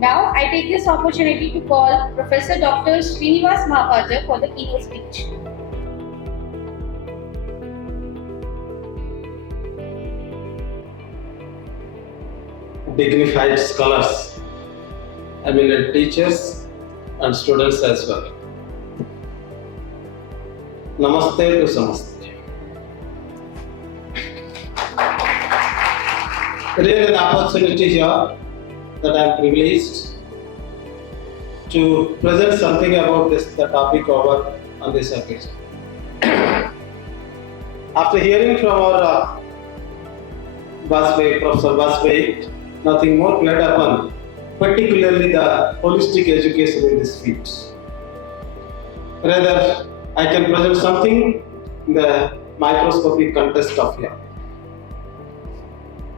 Now, I take this opportunity to call Professor Dr. Srinibas Mahapatro for the keynote speech. Dignified scholars, eminent teachers and students as well. Namaste to Samaste. Really an opportunity here that I am privileged to present something about the topic over on this occasion. After hearing from our Professor Basway, nothing more played upon, particularly the holistic education in this field. Rather, I can present something in the microscopic context of here.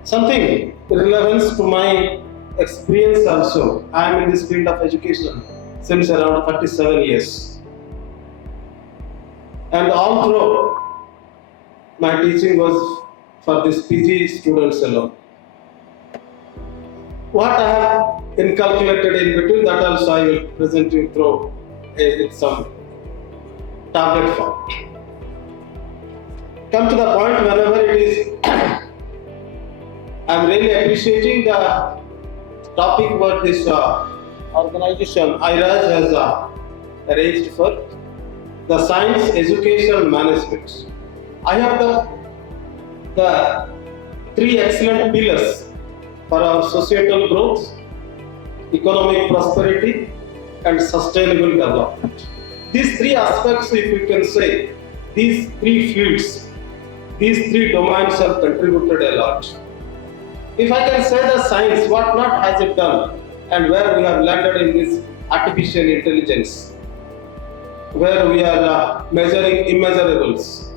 Something relevance to my experience also. I am in this field of education since around 37 years. And all through, my teaching was for these PG students alone. What I have inculcated in between, that also I will present you through some tablet form. Come to the point whenever it is, I am really appreciating the topic what this organization IRAJ has arranged for the science education management. I have the three excellent pillars for our societal growth, economic prosperity, and sustainable development. These three aspects, if we can say, these three fields, these three domains have contributed a lot. If I can say the science, what not has it done, and where we have landed in this artificial intelligence, where we are measuring immeasurables.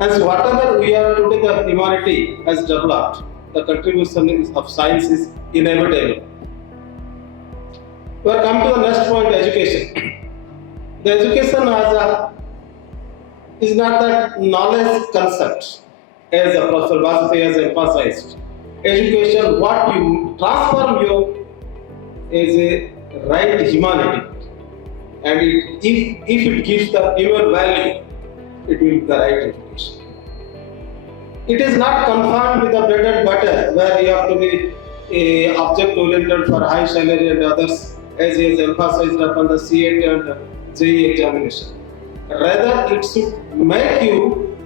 And so whatever we are today, the humanity has developed, the contribution of science is inevitable. We are come to the next point, education. The education is not that knowledge concept, as Professor Basway has emphasized. Education, what you transform you is a right humanity, and if it gives the human value, it will be the right education. It is not confined with the bread and butter, where you have to be object oriented for high salary and others, as he has emphasized upon the CAT and JEE examination. Rather, it should make you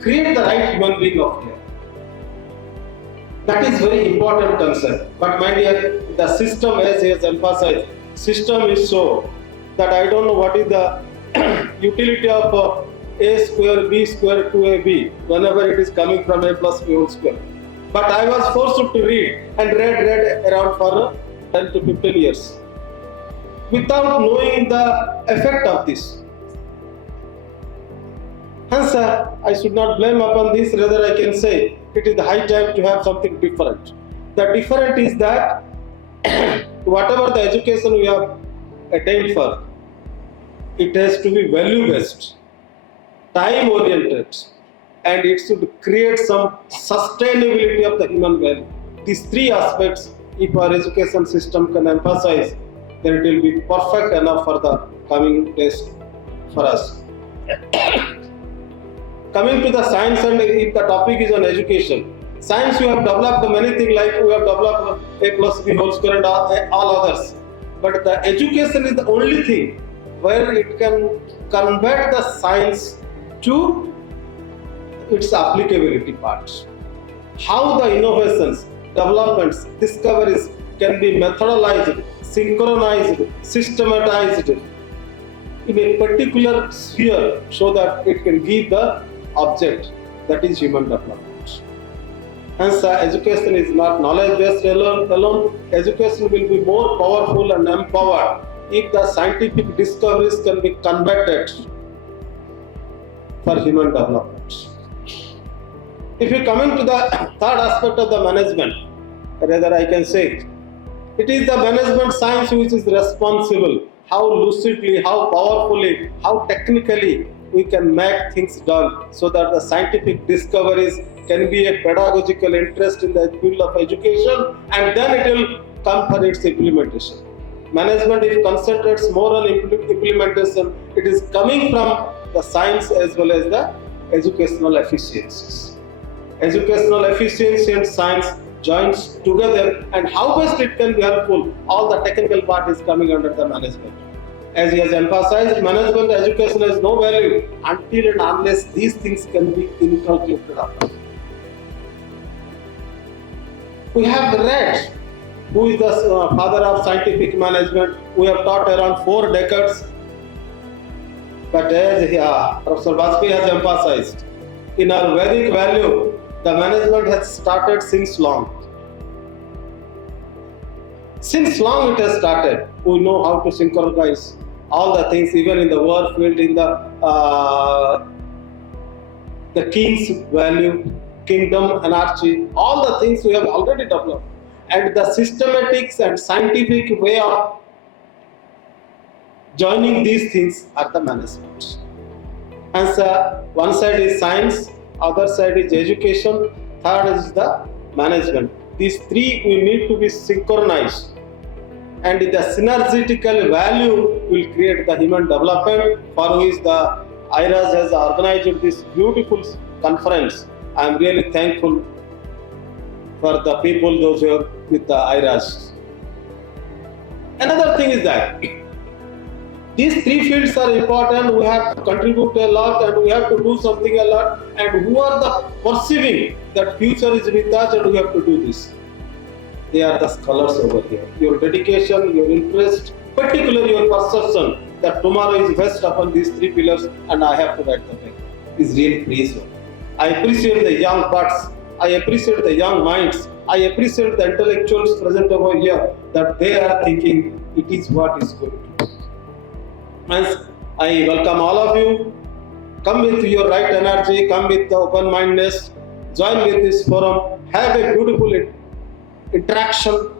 create the right human being of here. That is very important concept. But my dear, the system, as he has emphasized, system is so that I don't know what is the utility of a square b square 2ab whenever it is coming from a plus b whole square. But I was forced to read and read around for 10 to 15 years without knowing the effect of this. Hence, I should not blame upon this, rather I can say it is the high time to have something different. The different is that whatever the education we have attained for, it has to be value-based, time-oriented, and it should create some sustainability of the human value. These three aspects, if our education system can emphasize, then it will be perfect enough for the coming days for us. Coming to the science, and if the topic is on education, science we have developed many things, like we have developed a plus b whole square and all others. But the education is the only thing where it can convert the science to its applicability part. How the innovations, developments, discoveries can be methodized, synchronized, systematized in a particular sphere so that it can give the object, that is human development. Hence, education is not knowledge-based alone. Education will be more powerful and empowered if the scientific discoveries can be converted for human development. If we come into the third aspect of the management, rather I can say, it is the management science which is responsible, how lucidly, how powerfully, how technically we can make things done so that the scientific discoveries can be a pedagogical interest in the field of education, and then it will come for its implementation. Management, if concentrates more on implementation, it is coming from the science as well as the educational efficiencies. Educational efficiency and science joins together, and how best it can be helpful, all the technical part is coming under the management. As he has emphasized, management education has no value until and unless these things can be inculcated upon. We have read, who is the father of scientific management. We have taught around 4 decades. But as Professor Vajpayee has emphasized, in our Vedic value, the management has started since long. Since long it has started. We know how to synchronize all the things, even in the war field, in the king's value, kingdom, anarchy, all the things we have already developed. And the systematics and scientific way of joining these things are the management. And so one side is science, other side is education, third is the management. These 3 we need to be synchronized, and the synergetical value will create the human development, for which the IRAJ has organized this beautiful conference. I am really thankful for the people, those who are with the IRAJ. Another thing is that these 3 fields are important. We have to contribute a lot, and we have to do something a lot. And who are the perceiving that future is with us and we have to do this? They are the scholars over here. Your dedication, your interest, particularly your perception that tomorrow is based upon these 3 pillars and I have to write the paper is really praiseworthy. I appreciate the young buds. I appreciate the young minds. I appreciate the intellectuals present over here, that they are thinking it is what is going to be. Hence, I welcome all of you. Come with your right energy, come with the open-mindedness, join with this forum, have a beautiful interaction,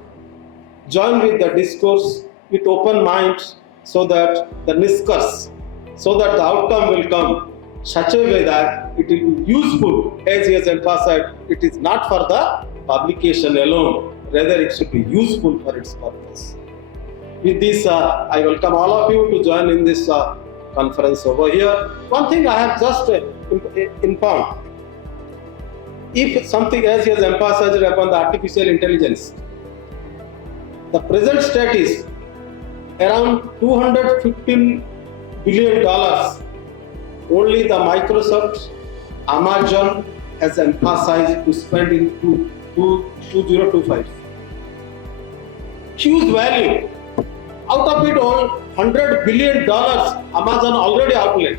join with the discourse with open minds, so that the niskars, so that the outcome will come such a way that it will be useful. As he has emphasized, it is not for the publication alone, rather it should be useful for its purpose. With this, I welcome all of you to join in this conference over here. One thing I have just informed, if something else he has emphasized upon the artificial intelligence, the present state is around $215 billion. Only the Microsoft, Amazon has emphasized to spend in 2025 huge value. Out of it all, $100 billion Amazon already outlaid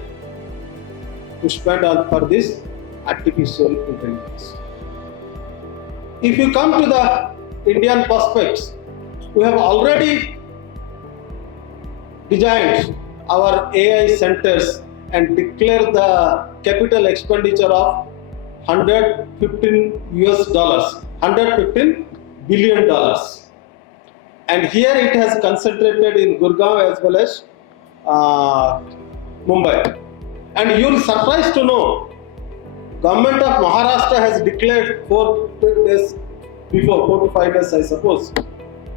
to spend on for this artificial intelligence. If you come to the Indian prospects, we have already designed our AI centers and declared the capital expenditure of $115 billion. And here it has concentrated in Gurgaon as well as Mumbai. And you will surprised to know, Government of Maharashtra has declared 4 days before, 4 to 5 days I suppose,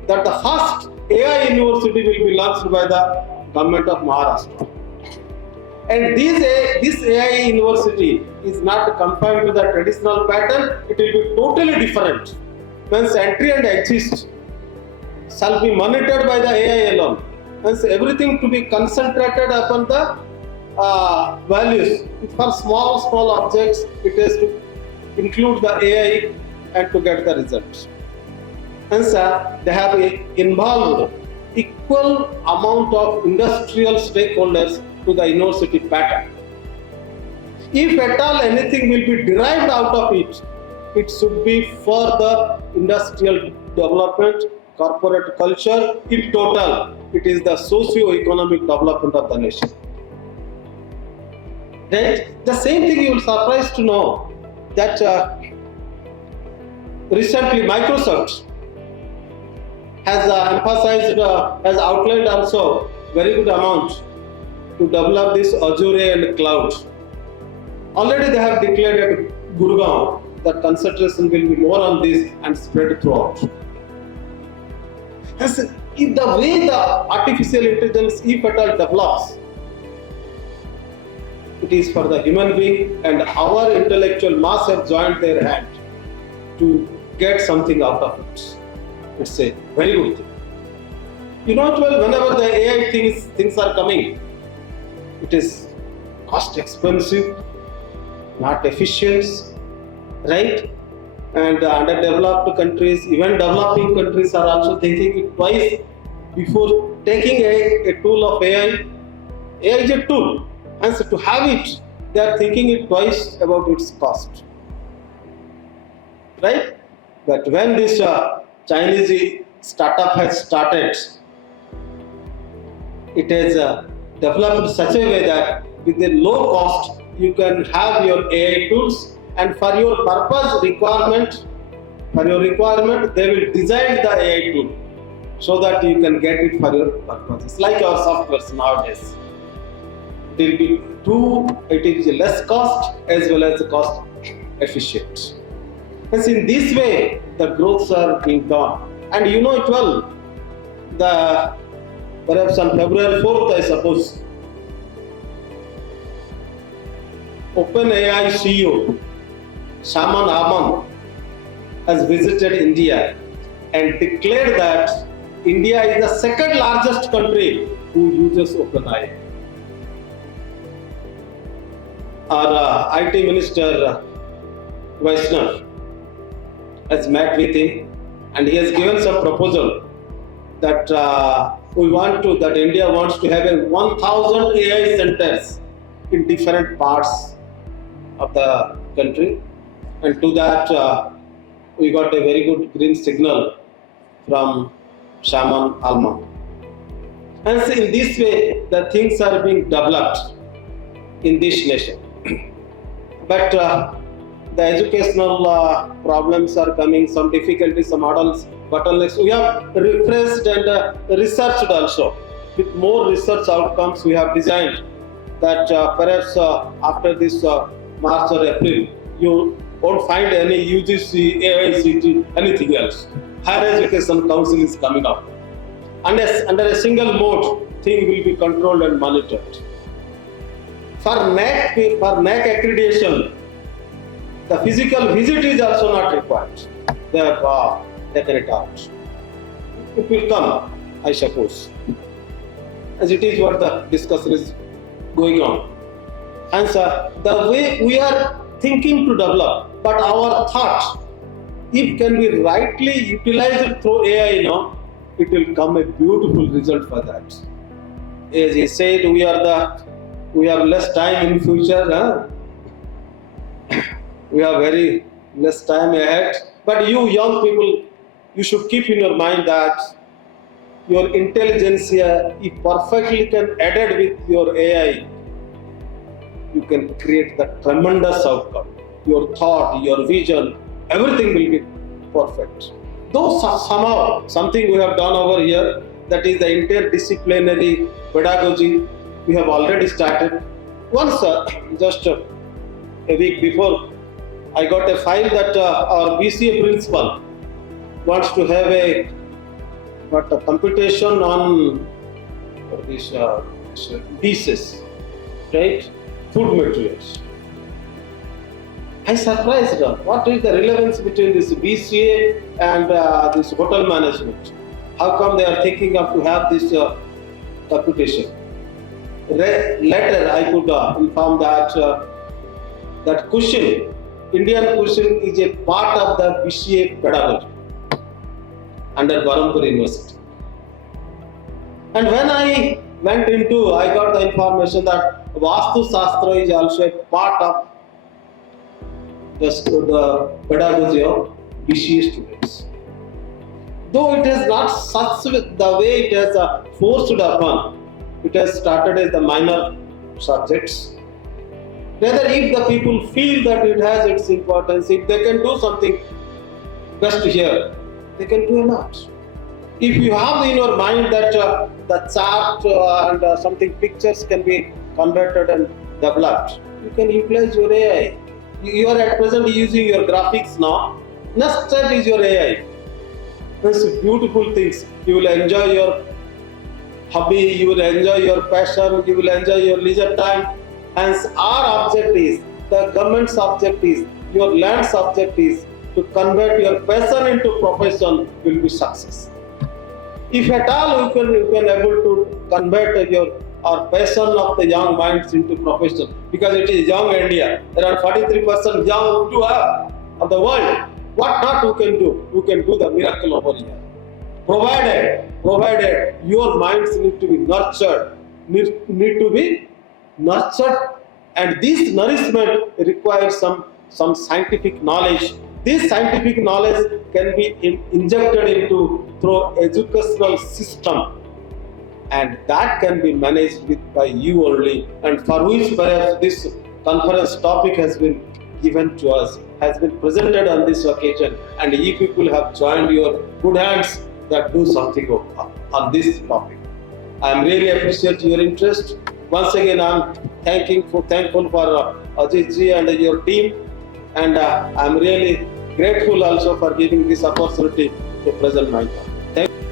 that the first AI university will be launched by the Government of Maharashtra. And this AI university is not confined to the traditional pattern, it will be totally different. Once entry and exit shall be monitored by the AI alone. Hence everything to be concentrated upon the values. For small objects, it has to include the AI and to get the results. Hence they have involved equal amount of industrial stakeholders to the university pattern. If at all anything will be derived out of it, it should be for the industrial development, corporate culture. In total, it is the socio-economic development of the nation. Then the same thing you will surprised to know that recently Microsoft has emphasized, has outlined also very good amount to develop this Azure and cloud. Already they have declared at Gurgaon that concentration will be more on this and spread throughout. As in the way the artificial intelligence, if at all develops, it is for the human being, and our intellectual mass have joined their hand to get something out of it. It's a very good thing. You know, well, whenever the AI things are coming, it is cost expensive, not efficient, right? And underdeveloped countries, even developing countries, are also thinking it twice before taking a tool of AI. AI is a tool, and so to have it, they are thinking it twice about its cost, right? But when this Chinese startup has started, it has developed such a way that with a low cost, you can have your AI tools, and for your purpose requirement, they will design the AI tool so that you can get it for your purpose. It's like our softwares nowadays. It is less cost as well as cost efficient. Hence, in this way, the growths are being done. And you know it well, perhaps on February 4th, I suppose, OpenAI CEO Salman Ahmed has visited India and declared that India is the second largest country who uses OpenAI. Our IT Minister Vaishnav has met with him, and he has given some proposal that that India wants to have 1,000 AI centers in different parts of the country, and to that we got a very good green signal from Salman Ahmed. And so in this way, the things are being developed in this nation. But the educational problems are coming, some difficulties, some bottlenecks. We have refreshed and researched also. With more research outcomes, we have designed that perhaps after this March or April, you won't find any UGC, AICT, anything else. Higher Education Council is coming up. Unless under a single mode, thing will be controlled and monitored. For NAC accreditation, the physical visit is also not required. They have taken it out. It will come, I suppose, as it is what the discussion is going on. And so the way we are thinking to develop, but our thought, if can be rightly utilized through AI now, it will come a beautiful result for that. As he said, we have less time in future. We have very less time ahead. But you young people, you should keep in your mind that your intelligence, if perfectly can added with your AI, you can create the tremendous outcome. Your thought, your vision, everything will be perfect. Though somehow something we have done over here, that is the interdisciplinary pedagogy, we have already started. Once, just a week before, I got a file that our BCA principal wants to have a computation on this pieces, right? Food materials. I surprised her. What is the relevance between this BCA and this hotel management? How come they are thinking of to have this computation? Later, I could inform that that question, Indian question, is a part of the BCA pedagogy under Berhampur University. And when I went into, I got the information that Vastu Shastra is also a part of the pedagogy of BCA students. Though it is not such the way it has forced upon, it has started as the minor subjects. Rather, if the people feel that it has its importance, if they can do something best here, they can do a lot. If you have in your mind that the chart and something pictures can be converted and developed, you can utilize your AI. You are at present using your graphics now. Next step is your AI. These beautiful things. You will enjoy your hobby, you will enjoy your passion, you will enjoy your leisure time. Hence, our object is, the government's object is, your land's object is to convert your passion into profession will be success. If at all you can able to convert your or passion of the young minds into profession, because it is young India. There are 43% young to have of the world. What not you can do? You can do the miracle over here. Provided your minds need to be nurtured, and this nourishment requires some scientific knowledge. This scientific knowledge can be injected into through educational system, and that can be managed by you only, and for which perhaps this conference topic has been given to us, has been presented on this occasion, and you people have joined your good hands that do something on this topic. I am really appreciate your interest. Once again, I am thankful for Ajit ji and your team, and I am really grateful also for giving this opportunity to present my talk. Thank you.